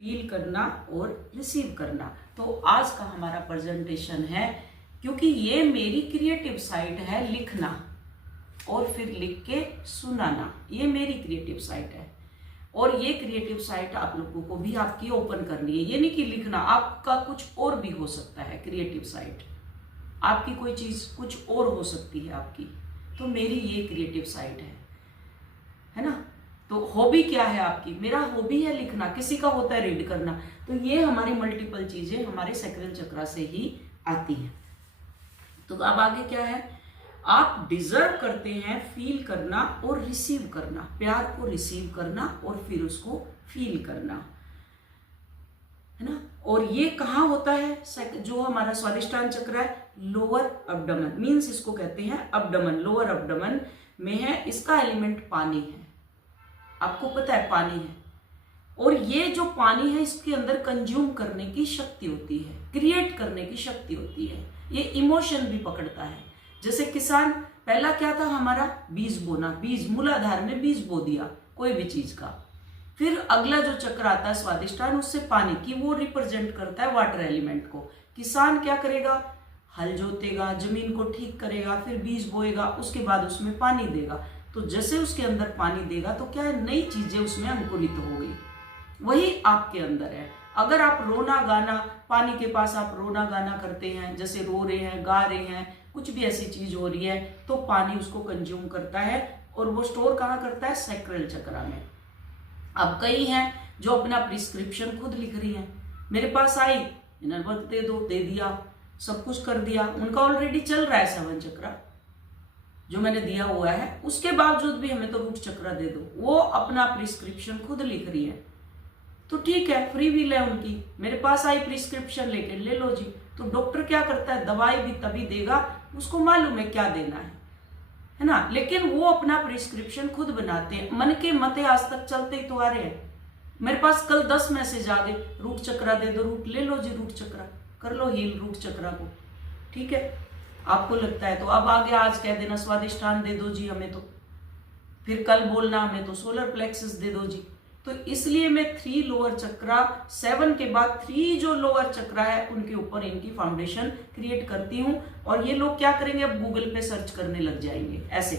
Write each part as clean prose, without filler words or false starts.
Feel करना और receive करना। तो आज का हमारा प्रेजेंटेशन है, क्योंकि ये मेरी क्रिएटिव साइड है, लिखना और फिर लिख के सुनाना, ये मेरी क्रिएटिव साइड है। और ये क्रिएटिव साइट आप लोगों को भी आपकी ओपन करनी है। ये नहीं कि लिखना, आपका कुछ और भी हो सकता है। क्रिएटिव साइट आपकी कोई चीज कुछ और हो सकती है आपकी। तो मेरी ये क्रिएटिव साइट है ना। तो हॉबी क्या है आपकी? मेरा हॉबी है लिखना, किसी का होता है रीड करना। तो ये हमारी मल्टीपल चीजें हमारे सैक्रल चक्र से ही आती हैं। तो अब आगे क्या है? आप डिजर्व करते हैं फील करना और रिसीव करना, प्यार को रिसीव करना और फिर उसको फील करना, है ना। और ये कहाँ होता है? जो हमारा स्वादिष्टान चक्र है, लोअर अब्डमन, मीन्स इसको कहते हैं अब्डमन, लोअर अब्डमन में है। इसका एलिमेंट पानी है, आपको पता है पानी है। और ये जो पानी है इसके अंदर कंज्यूम करने की शक्ति होती है, क्रिएट करने की शक्ति होती है। ये इमोशन भी पकड़ता है। जैसे किसान, पहला क्या था हमारा? बीज बोना, बीज मूलाधार में बीज बो दिया कोई भी चीज का। फिर अगला जो चक्र आता है स्वादिष्टान, उससे पानी की, वो रिप्रेजेंट करता है वाटर एलिमेंट को। किसान क्या करेगा? हल जोतेगा, जमीन को ठीक करेगा, फिर बीज बोएगा, उसके बाद उसमें पानी देगा। तो जैसे उसके अंदर पानी देगा तो क्या है, नई चीजें उसमें अंकुरित होगी। वही आपके अंदर है। अगर आप रोना गाना, पानी के पास आप रोना गाना करते हैं, जैसे रो रहे हैं, गा रहे हैं, कुछ भी ऐसी चीज हो रही है, तो पानी उसको कंज्यूम करता है और वो स्टोर कहाँ करता है? सैक्रल चक्र में। अब कई हैं जो अपना प्रिस्क्रिप्शन खुद लिख रही हैं, मेरे पास आई, इनर वर्क दे दो, दे दिया, सब कुछ कर दिया, उनका ऑलरेडी चल रहा है 7 चक्र जो मैंने दिया हुआ है, उसके बावजूद भी हमें तो रूट चक्र दे दो। वो अपना प्रिस्क्रिप्शन खुद लिख रही है, तो ठीक है, फ्री विल है उनकी। मेरे पास आई प्रिस्क्रिप्शन लेके, ले लो जी। तो डॉक्टर क्या करता है? दवाई भी तभी देगा, उसको मालूम है क्या देना है ना। लेकिन वो अपना प्रिस्क्रिप्शन खुद बनाते हैं। मन के मते आज तक चलते ही तो आ रहे हैं। मेरे पास कल 10 मैसेज आ गए, रूट चक्र दे दो, रूट ले लो जी, रूट चक्र कर लो हील रूट चक्र को, ठीक है। आपको लगता है तो अब आगे आज कह देना स्वादिष्टान दे दो जी हमें, तो फिर कल बोलना हमें तो सोलर प्लेक्सस दे दो जी। तो इसलिए मैं 3 लोअर चक्र, 7 के बाद 3 जो लोअर चक्र है उनके ऊपर इनकी फाउंडेशन क्रिएट करती हूं। और ये लोग क्या करेंगे? अब गूगल पे सर्च करने लग जाएंगे ऐसे।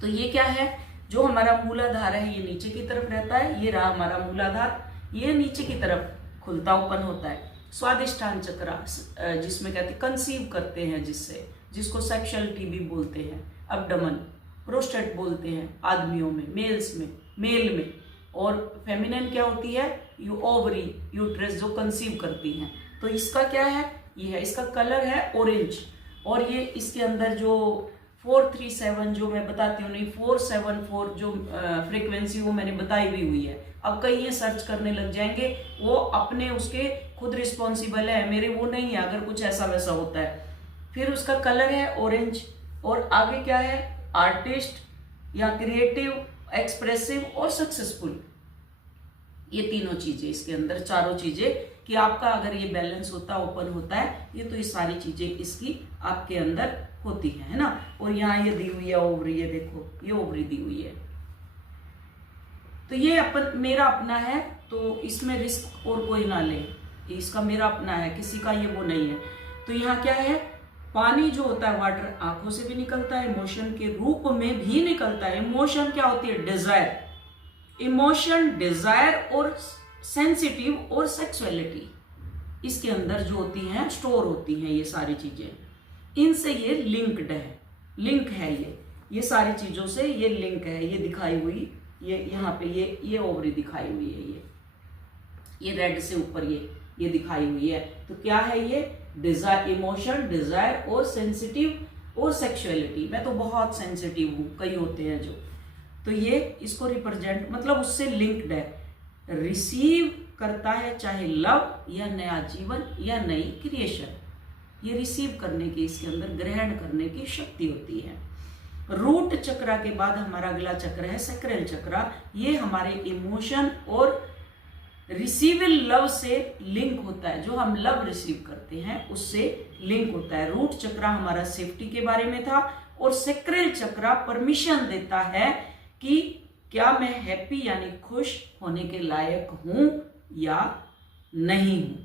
तो ये क्या है? जो हमारा मूलाधार है ये नीचे की तरफ रहता है, ये रहा हमारा मूलाधार, ये नीचे की तरफ खुलता ओपन होता है। स्वादिष्टान चक्र जिसमें कहते हैं कंसीव करते हैं, जिसको सेक्सुअलिटी भी बोलते हैं, अब्डमन, प्रोस्टेट बोलते हैं आदमियों में, मेल्स में, मेल में। और फेमिनिन क्या होती है? यू ओवरी, यूट्रस, जो कंसीव करती हैं। तो इसका क्या है? ये है, इसका कलर है ऑरेंज। और ये इसके अंदर जो 437 जो मैं बताती हूँ, नहीं 474 जो फ्रीक्वेंसी वो मैंने बताई भी हुई है। अब कहीं ये सर्च करने लग जाएंगे, वो अपने उसके खुद रिस्पॉन्सिबल है, मेरे वो नहीं है अगर कुछ ऐसा वैसा होता है। फिर उसका कलर है ऑरेंज। और आगे क्या है? आर्टिस्ट या क्रिएटिव, एक्सप्रेसिव और सक्सेसफुल। ये तीनों चीजें इसके अंदर, चारों चीजें, कि आपका अगर ये बैलेंस होता, ओपन होता है ये, तो ये सारी चीजें इसकी आपके अंदर होती है ना। और यहाँ ये दी हुई है ओवरी, ये देखो ये ओवरी दी हुई है। तो ये मेरा अपना है, तो इसमें रिस्क और कोई ना ले, इसका मेरा अपना है, किसी का ये वो नहीं है। तो यहाँ क्या है? पानी जो होता है, वाटर आंखों से भी निकलता है, इमोशन के रूप में भी निकलता है। इमोशन क्या होती है? डिजायर, इमोशन, डिजायर और सेंसिटिव और सेक्सुअलिटी इसके अंदर जो होती हैं, स्टोर होती हैं ये सारी चीजें। इनसे ये लिंक्ड है, लिंक है ये सारी चीजों से ये लिंक है। ये दिखाई हुई, ये यहाँ पे ये ओवरी दिखाई हुई है, ये रेड से ऊपर ये दिखाई हुई है। तो क्या है ये? डिजायर, इमोशन, डिजायर और सेंसिटिव और सेक्सुअलिटी। मैं तो बहुत सेंसिटिव हूँ, कई होते हैं जो, तो ये इसको रिप्रेजेंट, मतलब उससे लिंक्ड है। रिसीव करता है चाहे लव या नया जीवन या नई क्रिएशन, ये रिसीव करने की, इसके अंदर ग्रहण करने की शक्ति होती है। रूट चक्र के बाद हमारा अगला चक्र है सैक्रल चक्र। ये हमारे इमोशन और रिसीवेबल लव से लिंक होता है, जो हम लव रिसीव करते हैं उससे लिंक होता है। रूट चक्र हमारा सेफ्टी के बारे में था, और सैक्रल चक्र परमिशन देता है कि क्या मैं हैप्पी यानी खुश होने के लायक हूं या नहीं हूं?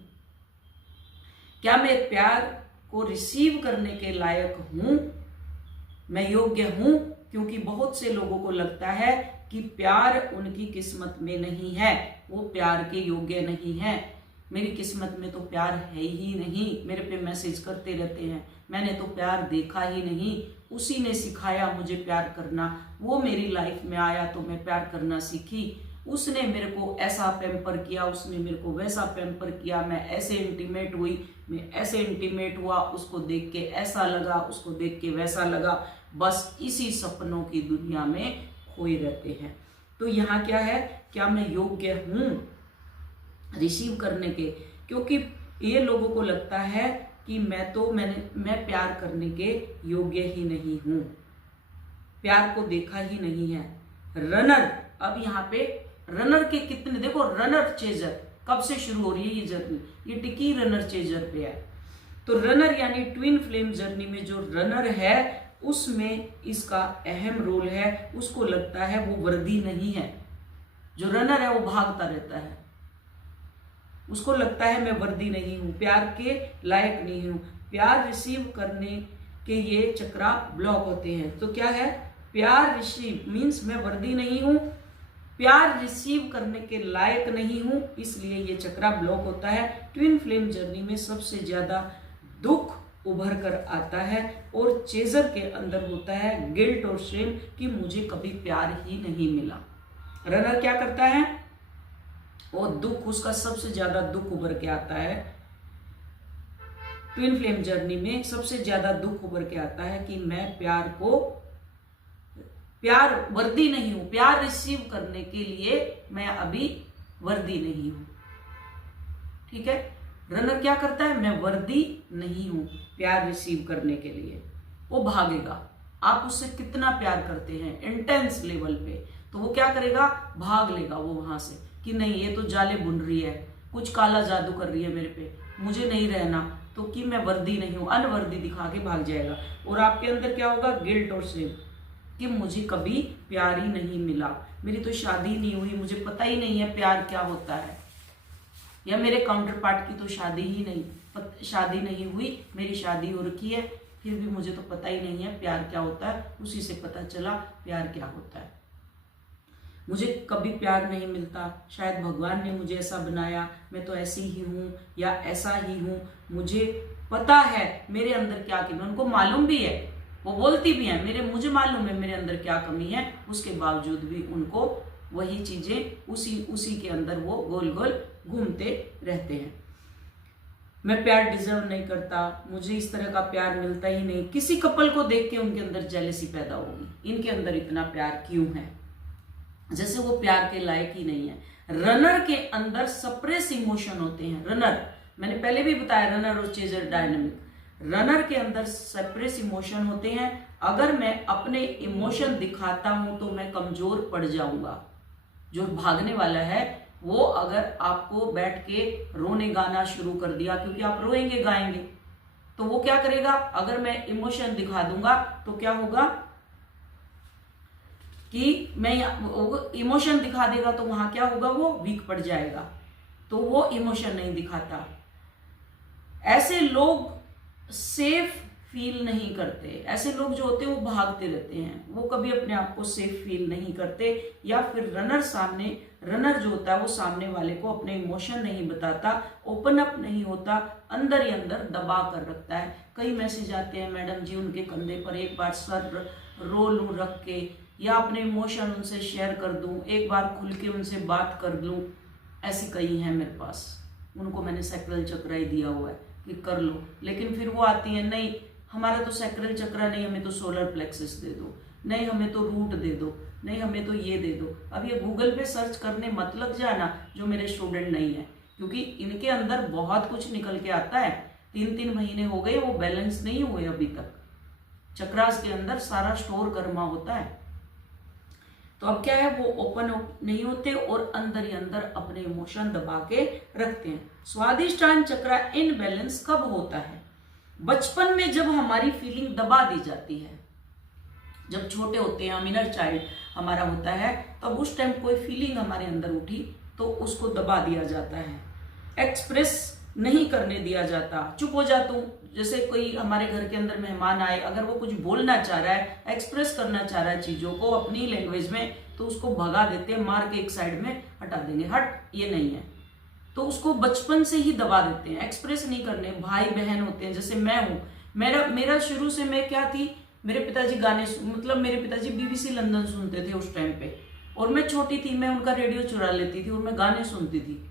क्या मैं प्यार को रिसीव करने के लायक हूं? मैं योग्य हूं? क्योंकि बहुत से लोगों को लगता है कि प्यार उनकी किस्मत में नहीं है, वो प्यार के योग्य नहीं है। मेरी किस्मत में तो प्यार है ही नहीं, मेरे पे मैसेज करते रहते हैं, मैंने तो प्यार देखा ही नहीं, उसी ने सिखाया मुझे प्यार करना, वो मेरी लाइफ में आया तो मैं प्यार करना सीखी, उसने मेरे को ऐसा पैम्पर किया, उसने मेरे को वैसा पैम्पर किया, मैं ऐसे इंटीमेट हुई, मैं ऐसे इंटीमेट हुआ, उसको देख के ऐसा लगा, उसको देख के वैसा लगा। बस इसी सपनों की दुनिया में खोए रहते हैं। तो यहाँ क्या है, क्या मैं योग्य हूँ रिसीव करने के? क्योंकि ये लोगों को लगता है कि मैं प्यार करने के योग्य ही नहीं हूं, प्यार को देखा ही नहीं है। रनर, अब यहाँ पे रनर के कितने, देखो रनर चेजर कब से शुरू हो रही है ये जर्नी, ये टिकी रनर चेजर पे है। तो रनर यानी ट्विन फ्लेम जर्नी में जो रनर है उसमें इसका अहम रोल है। उसको लगता है वो वर्दी नहीं है, जो रनर है वो भागता रहता है, उसको लगता है मैं वर्दी नहीं हूं, प्यार के लायक नहीं हूं। प्यार रिसीव करने के ये चक्रा ब्लॉक होते हैं। तो क्या है, प्यार रिसीव मीन्स मैं वर्दी नहीं हूं, प्यार रिसीव करने के लायक नहीं हूं, इसलिए ये चक्रा ब्लॉक होता है। ट्विन फ्लेम जर्नी में सबसे ज्यादा दुख उभर कर आता है और चेजर के अंदर होता है गिल्ट और शेम कि मुझे कभी प्यार ही नहीं मिला। रनर क्या करता है, और दुख, उसका सबसे ज्यादा दुख उभर के आता है ट्विन फ्लेम जर्नी में, सबसे ज्यादा दुख उभर के आता है कि मैं प्यार वर्दी नहीं हूं, प्यार रिसीव करने के लिए मैं अभी वर्दी नहीं हूं। ठीक है, रनर क्या करता है, मैं वर्दी नहीं हूं प्यार रिसीव करने के लिए, वो भागेगा। आप उससे कितना प्यार करते हैं इंटेंस लेवल पे, तो वो क्या करेगा, भाग लेगा वो वहां से कि नहीं ये तो जाले बुन रही है, कुछ काला जादू कर रही है मेरे पे, मुझे नहीं रहना, तो कि मैं वर्दी नहीं हूं, अनवर्दी दिखा के भाग जाएगा। और आपके अंदर क्या होगा, गिल्ट और शेम कि मुझे कभी प्यार ही नहीं मिला, मेरी तो शादी नहीं हुई, मुझे पता ही नहीं है प्यार क्या होता है, या मेरे काउंटर पार्ट की तो शादी नहीं हुई, मेरी शादी हो रखी है, फिर भी मुझे तो पता ही नहीं है प्यार क्या होता है, उसी से पता चला प्यार क्या होता है। मुझे कभी प्यार नहीं मिलता, शायद भगवान ने मुझे ऐसा बनाया, मैं तो ऐसी ही हूँ या ऐसा ही हूँ, मुझे पता है मेरे अंदर क्या कमी, उनको मालूम भी है, वो बोलती भी है मुझे मालूम है मेरे अंदर क्या कमी है, उसके बावजूद भी उनको वही चीजें उसी के अंदर वो गोल गोल घूमते रहते हैं। मैं प्यार डिजर्व नहीं करता, मुझे इस तरह का प्यार मिलता ही नहीं। किसी कपल को देख के उनके अंदर जेलसी पैदा होगी, इनके अंदर इतना प्यार क्यों है, जैसे वो प्यार के लायक ही नहीं है। रनर के अंदर सप्रेस इमोशन होते हैं। रनर, मैंने पहले भी बताया, रनर और चेजर डायनामिक। रनर के अंदर सप्रेस इमोशन होते हैं। अगर मैं अपने इमोशन दिखाता हूं तो मैं कमजोर पड़ जाऊंगा। जो भागने वाला है वो अगर आपको बैठ के रोने गाना शुरू कर दिया, क्योंकि आप रोएंगे गाएंगे, तो वो क्या करेगा, अगर मैं इमोशन दिखा दूंगा तो क्या होगा कि मैं इमोशन दिखा देगा तो वहां क्या होगा, वो वीक पड़ जाएगा, तो वो इमोशन नहीं दिखाता। ऐसे लोग सेफ फील नहीं करते, ऐसे लोग जो होते हैं वो भागते रहते हैं, वो कभी अपने आप को सेफ फील नहीं करते। या फिर रनर जो होता है वो सामने वाले को अपने इमोशन नहीं बताता, ओपन अप नहीं होता, अंदर ही अंदर दबा कर रखता है। कई मैसेज आते हैं, मैडम जी उनके कंधे पर एक बार सर रो लूं रख के, या अपने इमोशन उनसे शेयर कर दूं, एक बार खुल के उनसे बात कर लूं, ऐसी कई हैं मेरे पास, उनको मैंने सैक्रल चक्र ही दिया हुआ है कि कर लो। लेकिन फिर वो आती है, नहीं हमारा तो सैक्रल चक्र नहीं, हमें तो सोलर प्लेक्सस दे दो, नहीं हमें तो रूट दे दो, नहीं हमें तो ये दे दो। अब ये गूगल पे सर्च करने मत लग जाना जो मेरे स्टूडेंट नहीं है, क्योंकि इनके अंदर बहुत कुछ निकल के आता है। 3-3 महीने हो गए, वो बैलेंस नहीं हुए अभी तक। चक्रास के अंदर सारा स्टोर कर्मा होता है। तो अब क्या है, वो ओपन नहीं होते और अंदर ही अंदर अपने इमोशन दबा के रखते हैं। स्वादिष्टान चक्रा इनबैलेंस कब होता है, बचपन में जब हमारी फीलिंग दबा दी जाती है। जब छोटे होते हैं, हम इनर चाइल्ड हमारा होता है, तब उस टाइम कोई फीलिंग हमारे अंदर उठी तो उसको दबा दिया जाता है, एक्सप्रेस नहीं करने दिया जाता, चुप हो जा तू। जैसे कोई हमारे घर के अंदर मेहमान आए, अगर वो कुछ बोलना चाह रहा है, एक्सप्रेस करना चाह रहा है चीजों को अपनी लैंग्वेज में, तो उसको भगा देते हैं, मार के एक साइड में हटा देंगे, हट ये नहीं है। तो उसको बचपन से ही दबा देते हैं, एक्सप्रेस नहीं करने। भाई बहन होते हैं, जैसे मैं हूं, मेरा शुरू से मैं क्या थी, मेरे पिताजी गाने, मतलब मेरे पिताजी BBC लंदन सुनते थे उस टाइम पे, और मैं छोटी थी, मैं उनका रेडियो चुरा लेती थी और मैं गाने सुनती थी।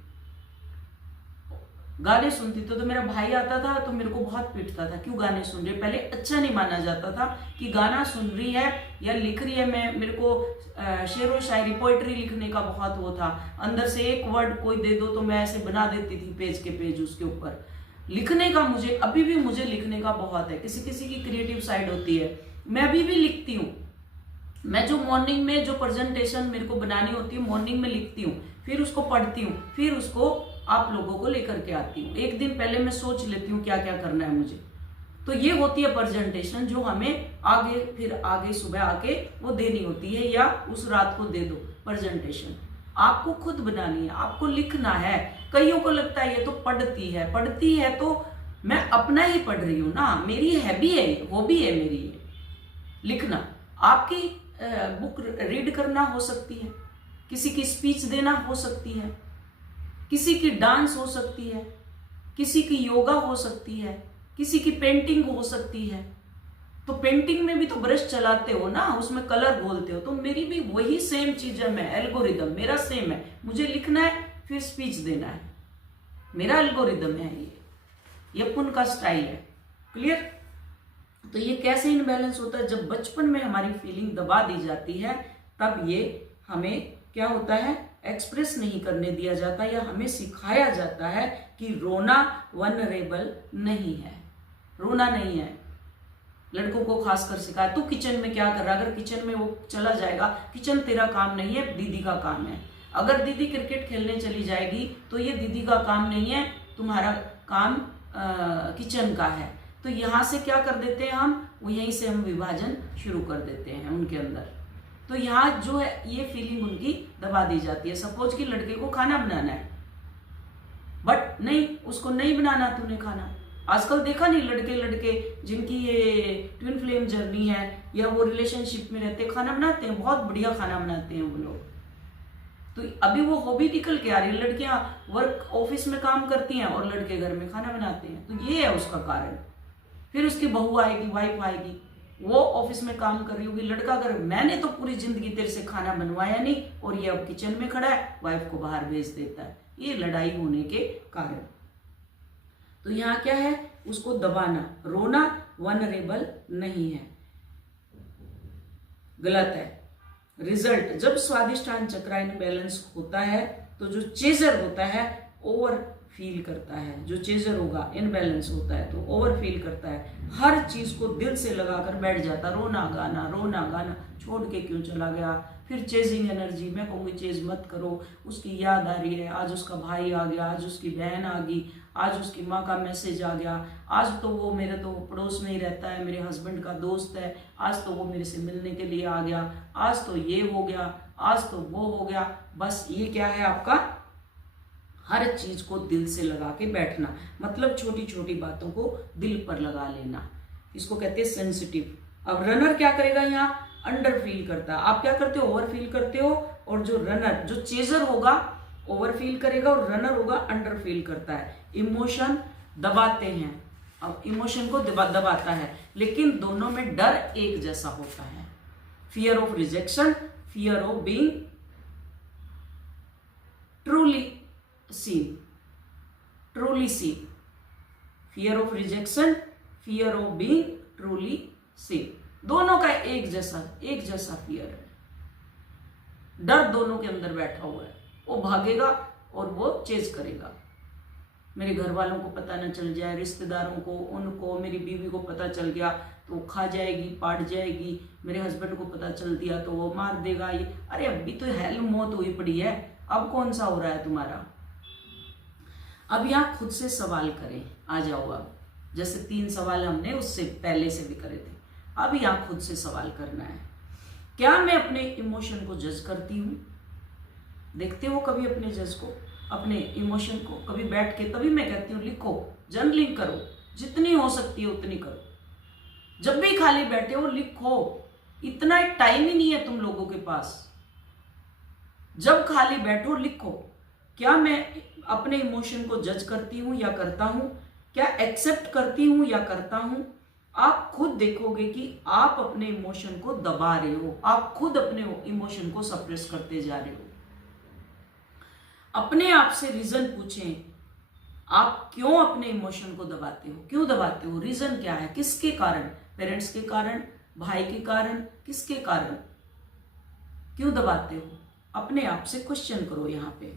तो मेरा भाई आता था तो मेरे को बहुत पीटता था, क्यों गाने सुन रही है। पहले अच्छा नहीं माना जाता था कि गाना सुन रही है या लिख रही है। मेरे को शेर व शायरी, पोइट्री लिखने का बहुत वो था, अंदर से एक वर्ड कोई दे दो तो मैं ऐसे बना देती थी पेज के पेज उसके ऊपर। लिखने का मुझे अभी भी मुझे लिखने का बहुत है। किसी किसी की क्रिएटिव साइड होती है, मैं अभी भी लिखती हूँ। मैं जो मॉर्निंग में जो प्रेजेंटेशन मेरे को बनानी होती है, मॉर्निंग में लिखती हूँ, फिर उसको पढ़ती हूँ, फिर उसको आप लोगों को लेकर के आती हूँ। एक दिन पहले मैं सोच लेती हूँ क्या क्या करना है मुझे। तो ये होती है प्रेजेंटेशन, जो हमें आगे सुबह आके वो देनी होती है, या उस रात को दे दो प्रेजेंटेशन। आपको खुद बनानी है, आपको लिखना है। कईयों को लगता है ये तो पढ़ती है तो मैं अपना ही पढ़ रही हूँ ना, मेरी हॉबी है मेरी ये लिखना। आपकी बुक रीड करना हो सकती है, किसी की स्पीच देना हो सकती है, किसी की डांस हो सकती है, किसी की योगा हो सकती है, किसी की पेंटिंग हो सकती है। तो पेंटिंग में भी तो ब्रश चलाते हो ना, उसमें कलर घोलते हो, तो मेरी भी वही सेम चीज है। मैं एल्गोरिदम मेरा सेम है, मुझे लिखना है फिर स्पीच देना है, मेरा एल्गोरिदम है ये अपन का स्टाइल है। क्लियर? तो ये कैसे इनबैलेंस होता है? जब बचपन में हमारी फीलिंग दबा दी जाती है, तब ये हमें क्या होता है, एक्सप्रेस नहीं करने दिया जाता, या हमें सिखाया जाता है कि रोना वनरेबल नहीं है, रोना नहीं है। लड़कों को खासकर सिखाया, तू किचन में क्या कर रहा है? अगर किचन में वो चला जाएगा, किचन तेरा काम नहीं है, दीदी का काम है। अगर दीदी क्रिकेट खेलने चली जाएगी तो ये दीदी का काम नहीं है, तुम्हारा काम किचन का है। तो यहाँ से क्या कर देते हैं हम, यहीं से हम विभाजन शुरू कर देते हैं उनके अंदर। तो यहाँ जो है ये फीलिंग उनकी दबा दी जाती है। सपोज कि लड़के को खाना बनाना है, बट नहीं, उसको नहीं बनाना तूने खाना। आजकल देखा नहीं, लड़के जिनकी ये ट्विन फ्लेम जर्नी है या वो रिलेशनशिप में रहते, खाना बनाते हैं, बहुत बढ़िया खाना बनाते हैं वो लोग। तो अभी वो हॉबी निकल के आ रही है, लड़कियां वर्क ऑफिस में काम करती हैं और लड़के घर में खाना बनाते हैं। तो ये है उसका कारण। फिर उसकी बहू आएगी, वाइफ आएगी, वो ऑफिस में काम कर रही होगी, लड़का कर, मैंने तो पूरी जिंदगी तेरे से खाना बनवाया नहीं, और ये अब किचन में खड़ा है, वाइफ को बाहर भेज देता है। ये लड़ाई होने के कारण। तो यहाँ क्या है, उसको दबाना, रोना वनरेबल नहीं है, गलत है। रिजल्ट, जब स्वादिष्टान चक्र इनबैलेंस होता है तो जो चेजर होता है ओवर फील करता है। जो चेजर होगा इनबैलेंस होता है तो ओवर फील करता है, हर चीज को दिल से लगाकर बैठ जाता, रोना गाना छोड़ के क्यों चला गया। फिर चेजिंग एनर्जी, मैं कहूँगी चेज मत करो, उसकी याद आ रही है, आज उसका भाई आ गया, आज उसकी बहन आ गई, आज उसकी माँ का मैसेज आ गया, आज तो वो मेरे तो पड़ोस में ही रहता है, मेरे हस्बैंड का दोस्त है, आज तो वो मेरे से मिलने के लिए आ गया, आज तो ये हो गया, आज तो वो हो गया। बस ये क्या है आपका, हर चीज को दिल से लगा के बैठना, मतलब छोटी छोटी बातों को दिल पर लगा लेना, इसको कहते हैं सेंसिटिव। अब रनर क्या करेगा, यहाँ अंडर फील करता है, आप क्या करते हो, ओवर फील करते हो। और जो रनर, जो चेजर होगा ओवर फील करेगा, और रनर होगा अंडर फील करता है। इमोशन दबाते हैं, अब इमोशन को दबाता है, लेकिन दोनों में डर एक जैसा होता है। Fear of rejection, fear of being truly seen, fear of rejection, fear of being truly seen, दोनों का एक जैसा फियर है, डर दोनों के अंदर बैठा हुआ है। वो भागेगा और वो चेज करेगा। मेरे घर वालों को पता न चल जाए, रिश्तेदारों को, उनको, मेरी बीवी को पता चल गया तो वो खा जाएगी, पाट जाएगी, मेरे हस्बैंड को पता चल दिया तो वो मार देगा। ये अरे अभी तो हेल मौत हुई पड़ी है, अब कौन सा हो रहा है तुम्हारा। अब यहाँ खुद से सवाल करें, आ जाओ। अब जैसे 3 सवाल हमने उससे पहले से भी करे थे, अब यहाँ खुद से सवाल करना है, क्या मैं अपने इमोशन को जज करती हूँ? देखते हो कभी अपने जज को, अपने इमोशन को? कभी बैठ के, तभी मैं कहती हूँ लिखो, जर्नलिंग करो, जितनी हो सकती है उतनी करो। जब भी खाली बैठे हो लिखो, इतना टाइम ही नहीं है तुम लोगों के पास। जब खाली बैठो लिखो, क्या मैं अपने इमोशन को जज करती हूं या करता हूं, क्या एक्सेप्ट करती हूं या करता हूं। आप खुद देखोगे कि आप अपने इमोशन को दबा रहे हो, आप खुद अपने इमोशन को सप्रेस करते जा रहे हो। अपने आप से रीजन पूछें, आप क्यों अपने इमोशन को दबाते हो, क्यों दबाते हो, रीजन क्या है, किसके कारण, पेरेंट्स के कारण, भाई के कारण, किसके कारण, क्यों दबाते हो? अपने आप से क्वेश्चन करो। यहां पे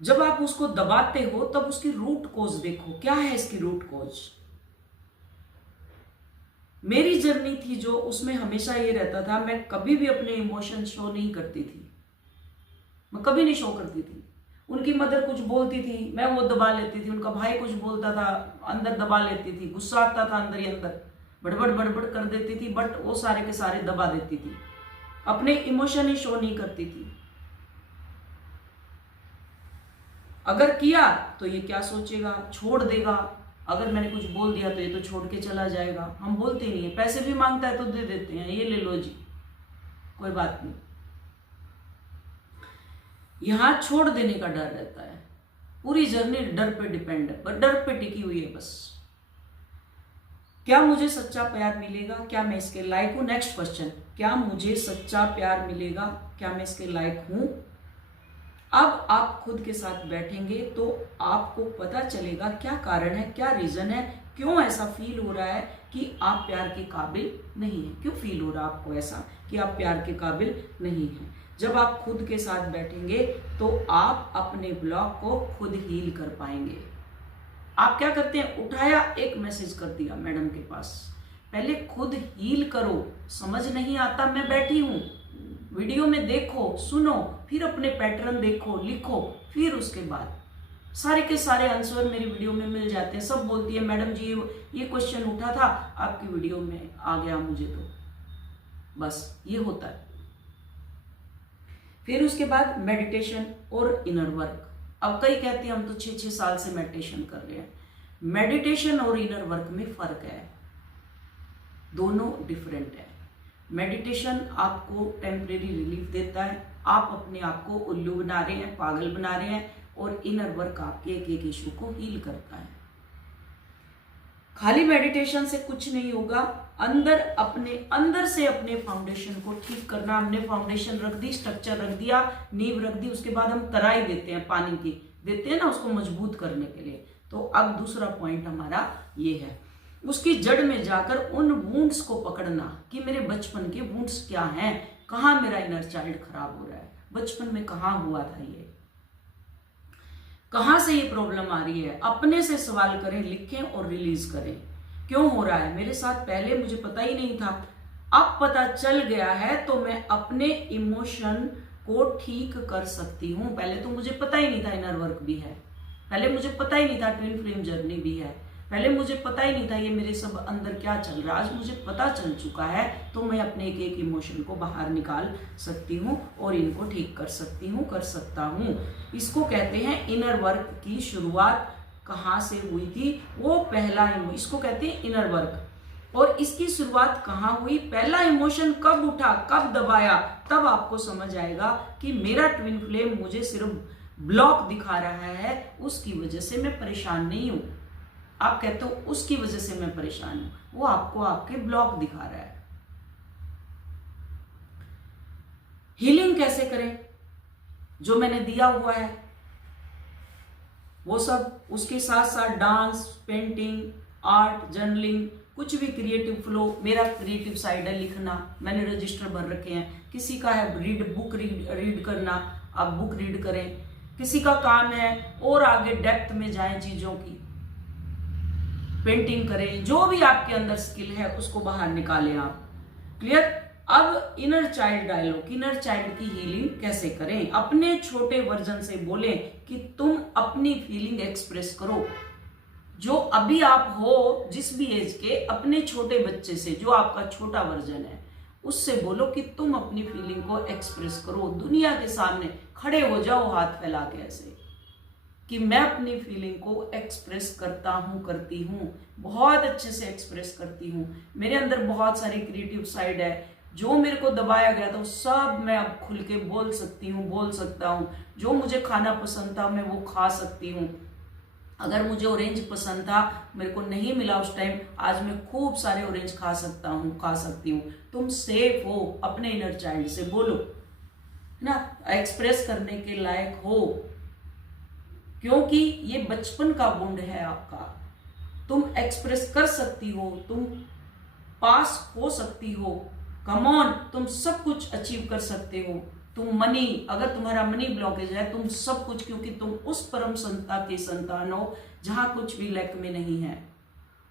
जब आप उसको दबाते हो तब उसकी रूट कॉज देखो, क्या है इसकी रूट कॉज। मेरी जर्नी थी जो, उसमें हमेशा ये रहता था, मैं कभी भी अपने इमोशन शो नहीं करती थी, मैं कभी नहीं शो करती थी। उनकी मदर कुछ बोलती थी, मैं वो दबा लेती थी, उनका भाई कुछ बोलता था, अंदर दबा लेती थी, गुस्सा आता था अंदर ही अंदर, बड़बड़ बड़बड़ कर देती थी, बट वो सारे के सारे दबा देती थी, अपने इमोशन ही शो नहीं करती थी। अगर किया तो ये क्या सोचेगा, छोड़ देगा, अगर मैंने कुछ बोल दिया तो ये तो छोड़ के चला जाएगा। हम बोलते नहीं है, पैसे भी मांगता है तो दे देते हैं, ये ले लो जी, कोई बात नहीं। यहां छोड़ देने का डर रहता है, पूरी जर्नी डर पे डिपेंड है, पर डर पे टिकी हुई है बस। क्या मुझे सच्चा प्यार मिलेगा, क्या मैं इसके लायक हूं? नेक्स्ट क्वेश्चन, क्या मुझे सच्चा प्यार मिलेगा, क्या मैं इसके लायक हूं? अब आप खुद के साथ बैठेंगे तो आपको पता चलेगा क्या कारण है, क्या रीजन है, क्यों ऐसा फील हो रहा है कि आप प्यार के काबिल नहीं है, क्यों फील हो रहा है आपको ऐसा कि आप प्यार के काबिल नहीं हैं। जब आप खुद के साथ बैठेंगे तो आप अपने ब्लॉक को खुद हील कर पाएंगे। आप क्या करते हैं, उठाया, एक मैसेज कर दिया मैडम के पास, पहले खुद हील करो। समझ नहीं आता, मैं बैठी हूं, वीडियो में देखो, सुनो, फिर अपने पैटर्न देखो, लिखो, फिर उसके बाद सारे के सारे आंसर मेरी वीडियो में मिल जाते हैं। सब बोलती है मैडम जी ये क्वेश्चन उठा था, आपकी वीडियो में आ गया मुझे, तो बस ये होता है। फिर उसके बाद मेडिटेशन और इनर वर्क। अब कई कहते हैं हम तो 6-6 साल से मेडिटेशन कर रहे हैं। मेडिटेशन और इनर वर्क में फर्क है, दोनों डिफरेंट है। मेडिटेशन आपको टेम्परेरी रिलीफ देता है, आप अपने आप को उल्लू बना रहे हैं, पागल बना रहे हैं, और इनर वर्क आपके एक एक इशू को हील करता है। खाली मेडिटेशन से कुछ नहीं होगा, अंदर से अपने फाउंडेशन को ठीक करना। हमने फाउंडेशन रख दी, स्ट्रक्चर रख दिया, नींव रख दी, उसके बाद हम तराई देते हैं, पानी की देते हैं ना उसको मजबूत करने के लिए। तो अब दूसरा पॉइंट हमारा ये है, उसकी जड़ में जाकर उन वुंड्स को पकड़ना कि मेरे बचपन के वुंड्स क्या हैं, कहाँ मेरा इनर चाइल्ड खराब हो रहा है, बचपन में कहाँ हुआ था ये, कहाँ से ये प्रॉब्लम आ रही है। अपने से सवाल करें, लिखें और रिलीज करें, क्यों हो रहा है मेरे साथ, पहले मुझे पता ही नहीं था, अब पता चल गया है तो मैं अपने इमोशन को ठीक कर सकती हूँ। पहले तो मुझे पता ही नहीं था इनर वर्क भी है, पहले मुझे पता ही नहीं था ट्विन फ्लेम जर्नी भी है, पहले मुझे पता ही नहीं था ये मेरे सब अंदर क्या चल रहा है। आज मुझे पता चल चुका है तो मैं अपने एक एक इमोशन को बाहर निकाल सकती हूँ और इनको ठीक कर सकती हूँ, कर सकता हूँ। इसको कहते हैं इनर वर्क की शुरुआत कहाँ से हुई थी, वो पहला, इसको कहते हैं इनर वर्क। और इसकी शुरुआत कहाँ हुई, पहला इमोशन कब उठा, कब दबाया, तब आपको समझ आएगा कि मेरा ट्विन फ्लेम मुझे सिर्फ ब्लॉक दिखा रहा है, उसकी वजह से मैं परेशान नहीं हूं। आप कहते हो उसकी वजह से मैं परेशान हूं, वो आपको आपके ब्लॉक दिखा रहा है। हीलिंग कैसे करें, जो मैंने दिया हुआ है वो सब, उसके साथ साथ डांस, पेंटिंग, आर्ट, जर्नलिंग, कुछ भी क्रिएटिव फ्लो। मेरा क्रिएटिव साइड है लिखना, मैंने रजिस्टर भर रखे हैं। किसी का है बुक रीड करना, आप बुक रीड करें। किसी का काम है और आगे डेप्थ में जाएं चीजों की, पेंटिंग करें, जो भी आपके अंदर स्किल है उसको बाहर निकालें आप। क्लियर। अब inner child dialogue, inner child की हीलिंग कैसे करें, अपने छोटे वर्जन से बोलें कि तुम अपनी फीलिंग एक्सप्रेस करो। जो अभी आप हो जिस भी एज के, अपने छोटे बच्चे से, जो आपका छोटा वर्जन है, उससे बोलो कि तुम अपनी फीलिंग को एक्सप्रेस करो, दुनिया के सामने खड़े हो जाओ हाथ फैला के ऐसे कि मैं अपनी फीलिंग को एक्सप्रेस करता हूँ, करती हूँ, बहुत अच्छे से एक्सप्रेस करती हूँ। मेरे अंदर बहुत सारी क्रिएटिव साइड है, जो मेरे को दबाया गया था वो सब मैं अब खुल के बोल सकती हूँ, बोल सकता हूँ। जो मुझे खाना पसंद था मैं वो खा सकती हूँ। अगर मुझे ऑरेंज पसंद था, मेरे को नहीं मिला उस टाइम, आज मैं खूब सारे ऑरेंज खा सकता हूँ, खा सकती हूँ। तुम सेफ हो, अपने इनर चाइल्ड से बोलो ना, एक्सप्रेस करने के लायक हो, क्योंकि ये बचपन का गुण है आपका। तुम एक्सप्रेस कर सकती हो, तुम पास हो सकती हो, कम ऑन, तुम सब कुछ अचीव कर सकते हो। तुम मनी, अगर तुम्हारा मनी ब्लॉकेज है, तुम सब कुछ, क्योंकि तुम उस परम संता के संतान हो जहां कुछ भी लैक में नहीं है।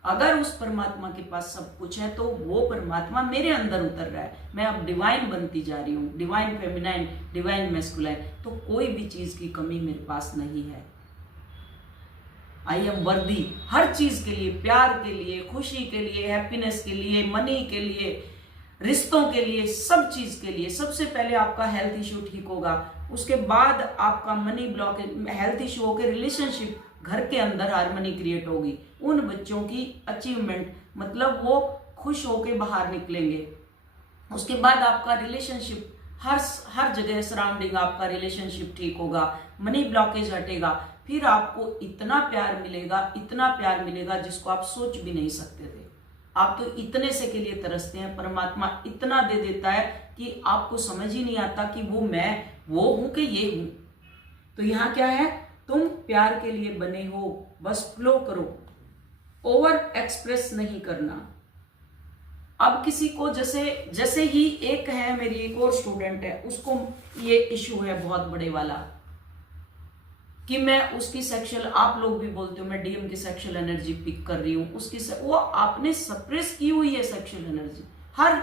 अगर उस परमात्मा के पास सब कुछ है तो वो परमात्मा मेरे अंदर उतर रहा है, मैं अब डिवाइन बनती जा रही हूँ, डिवाइन फेमिनाइन, डिवाइन मैस्कुलाइन, तो कोई भी चीज की कमी मेरे पास नहीं है। आई एम वर्दी, हर चीज के लिए, प्यार के लिए, खुशी के लिए, हैप्पीनेस के लिए, मनी के लिए, रिश्तों के लिए, सब चीज के लिए। सबसे पहले आपका हेल्थ इश्यू ठीक होगा, उसके बाद आपका मनी ब्लॉक, हेल्थ इश्यू होकर रिलेशनशिप, घर के अंदर हार्मनी क्रिएट होगी, उन बच्चों की अचीवमेंट, मतलब वो खुश होकर बाहर निकलेंगे। उसके बाद आपका रिलेशनशिप, हर जगह सराउंडिंग आपका रिलेशनशिप ठीक होगा, मनी ब्लॉकेज हटेगा, फिर आपको इतना प्यार मिलेगा, इतना प्यार मिलेगा जिसको आप सोच भी नहीं सकते थे। आप तो इतने से के लिए तरसते हैं, परमात्मा इतना दे देता है कि आपको समझ ही नहीं आता कि वो मैं वो हूं कि ये हूं। तो यहां क्या है, तुम प्यार के लिए बने हो, बस फ्लो करो, ओवर एक्सप्रेस नहीं करना। अब किसी को जैसे ही एक है, मेरी एक और स्टूडेंट है, उसको ये इश्यू है बहुत बड़े वाला कि मैं उसकी सेक्सुअल, आप लोग भी बोलते हो मैं डीएम की सेक्सुअल एनर्जी पिक कर रही हूँ, वो आपने सप्रेस की हुई है सेक्सुअल एनर्जी, हर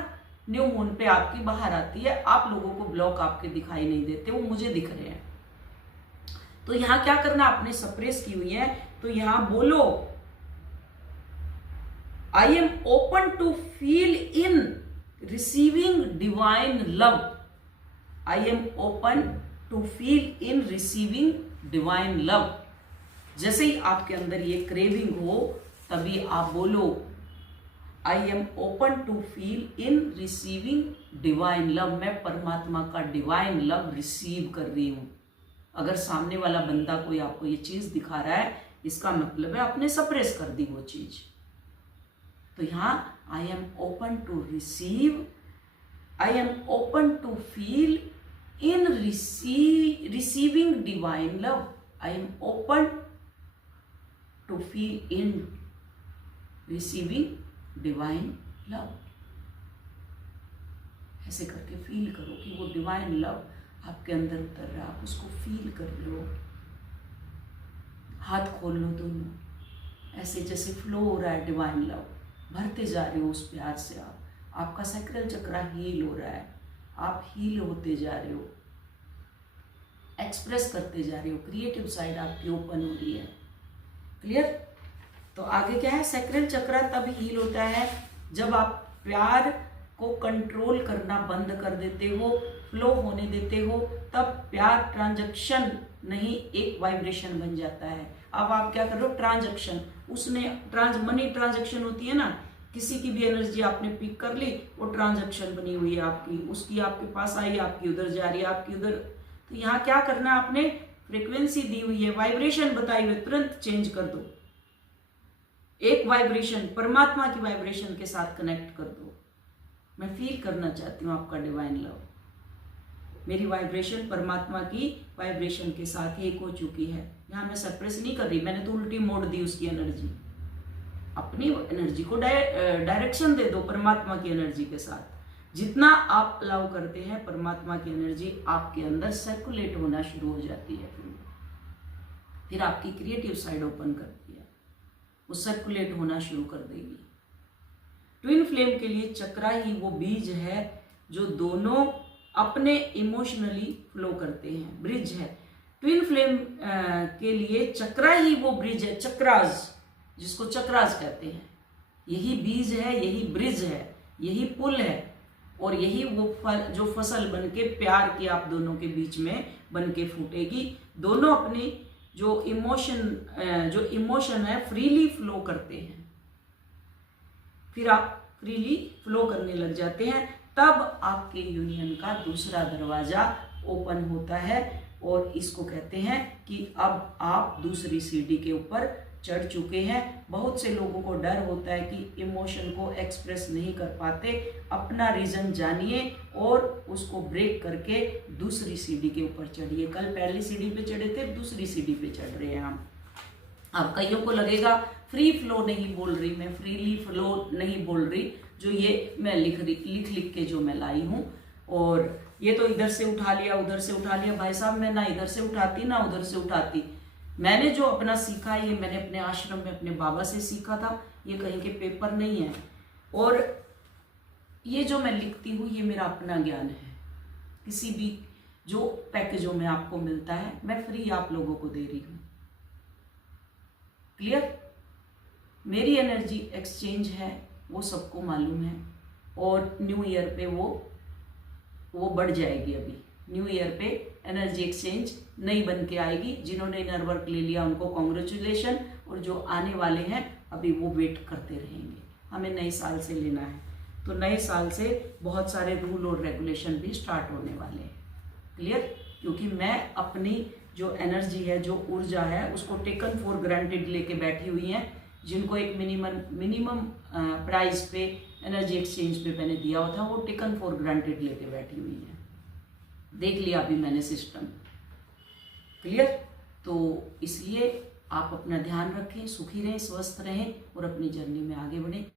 न्यू मून पे आपकी बाहर आती है। आप लोगों को ब्लॉक आपके दिखाई नहीं देते, वो मुझे दिख रहे हैं। तो यहाँ क्या करना, आपने सप्रेस की हुई है, तो यहां बोलो I am open to feel in receiving divine love. I am open to feel in receiving divine love. जैसे ही आपके अंदर ये क्रेविंग हो, तभी आप बोलो I am open to feel in receiving divine love. मैं परमात्मा का डिवाइन लव रिसीव कर रही हूं। अगर सामने वाला बंदा कोई आपको ये चीज दिखा रहा है, इसका मतलब है आपने सप्रेस कर दी वो चीज। तो यहां I am open to receive, I am open to feel in receiving divine love. I am open to feel in receiving divine love. ऐसे करके फील करो कि वो डिवाइन लव आपके अंदर उतर रहा है, आप उसको फील कर रहे हो। हाथ खोल लो दोनों, ऐसे जैसे फ्लो हो रहा है डिवाइन लव, भरते जा रहे हो उस प्यार से। आपका सैक्रल चक्र हील हो रहा है, आप हील होते जा रहे हो, एक्सप्रेस करते जा रहे हो, क्रिएटिव साइड आपकी ओपन हो रही है। क्लियर? तो आगे क्या है, सैक्रल चक्र तब हील होता है जब आप प्यार को कंट्रोल करना बंद कर देते हो, फ्लो होने देते हो, तब प्यार ट्रांजैक्शन नहीं, एक वाइब्रेशन बन जाता है। अब आप क्या कर रहे हो, ट्रांजैक्शन, उसने मनी ट्रांजैक्शन होती है ना, किसी की भी एनर्जी आपने पिक कर ली, वो ट्रांजैक्शन बनी हुई है आपकी, उसकी आपके पास आई, आपकी उधर जा रही है, आपकी उधर। तो यहाँ क्या करना, आपने फ्रीक्वेंसी दी हुई है, वाइब्रेशन बताई हुई, तुरंत चेंज कर दो। एक वाइब्रेशन परमात्मा की वाइब्रेशन के साथ कनेक्ट कर दो। मैं फील करना चाहती हूँ आपका डिवाइन लव, मेरी वाइब्रेशन परमात्मा की वाइब्रेशन के साथ एक हो चुकी है। यहाँ मैं सप्रेस नहीं कर रही, मैंने तो उल्टी मोड़ दी उसकी एनर्जी। अपनी एनर्जी को डायरेक्शन दे दो परमात्मा की एनर्जी के साथ। जितना आप अलाउ करते हैं, परमात्मा की एनर्जी आपके अंदर सर्कुलेट होना शुरू हो जाती है। फिर आपकी क्रिएटिव साइड ओपन करती है, वो सर्कुलेट होना शुरू कर देगी। ट्विन फ्लेम के लिए चक्रा ही वो बीज है जो दोनों अपने इमोशनली फ्लो करते हैं, ब्रिज है। ट्विन फ्लेम के लिए चक्रा ही वो ब्रिज है, चक्रास, जिसको चक्रास कहते हैं। यही बीज है, यही ब्रिज है, यही पुल है और यही वो फल जो फसल बन के प्यार की आप दोनों के बीच में बन के फूटेगी। दोनों अपनी जो इमोशन है फ्रीली फ्लो करते हैं, फिर आप फ्रीली फ्लो करने लग जाते हैं, तब आपके यूनियन का दूसरा दरवाजा ओपन होता है और इसको कहते हैं कि अब आप दूसरी सीढ़ी के ऊपर चढ़ चुके हैं। बहुत से लोगों को डर होता है कि इमोशन को एक्सप्रेस नहीं कर पाते। अपना रीजन जानिए और उसको ब्रेक करके दूसरी सीढ़ी के ऊपर चढ़िए। कल पहली सीढ़ी पे चढ़े थे, दूसरी सीढ़ी पे चढ़ रहे हैं हम। अब कईयों को लगेगा फ्री फ्लो नहीं बोल रही मैं, फ्रीली फ्लो नहीं बोल रही, जो ये मैं लिख के जो मैं लाई हूँ, और ये तो इधर से उठा लिया उधर से उठा लिया। भाई साहब मैं ना इधर से उठाती ना उधर से उठाती। मैंने जो अपना सीखा ये मैंने अपने आश्रम में अपने बाबा से सीखा था, ये कहीं के पेपर नहीं है। और ये जो मैं लिखती हूँ ये मेरा अपना ज्ञान है। किसी भी जो पैकेजों में आपको मिलता है मैं फ्री आप लोगों को दे रही हूँ। क्लियर? मेरी एनर्जी एक्सचेंज है वो सबको मालूम है, और न्यू ईयर पे वो बढ़ जाएगी। अभी न्यू ईयर पे एनर्जी एक्सचेंज नई बन के आएगी। जिन्होंने इनर वर्क ले लिया उनको कॉन्ग्रेचुलेशन, और जो आने वाले हैं अभी वो वेट करते रहेंगे। हमें नए साल से लेना है, तो नए साल से बहुत सारे रूल और रेगुलेशन भी स्टार्ट होने वाले हैं। क्लियर? क्योंकि मैं अपनी जो एनर्जी है, जो ऊर्जा है, उसको टेकन फॉर ग्रांटेड लेके बैठी हुई हैं। जिनको एक मिनिमम प्राइस पे एनर्जी एक्सचेंज पे मैंने दिया हुआ था, वो टेकन फॉर ग्रांटेड लेके बैठी हुई है। देख लिया अभी मैंने सिस्टम। क्लियर? तो इसलिए आप अपना ध्यान रखें, सुखी रहें, स्वस्थ रहें और अपनी जर्नी में आगे बढ़ें।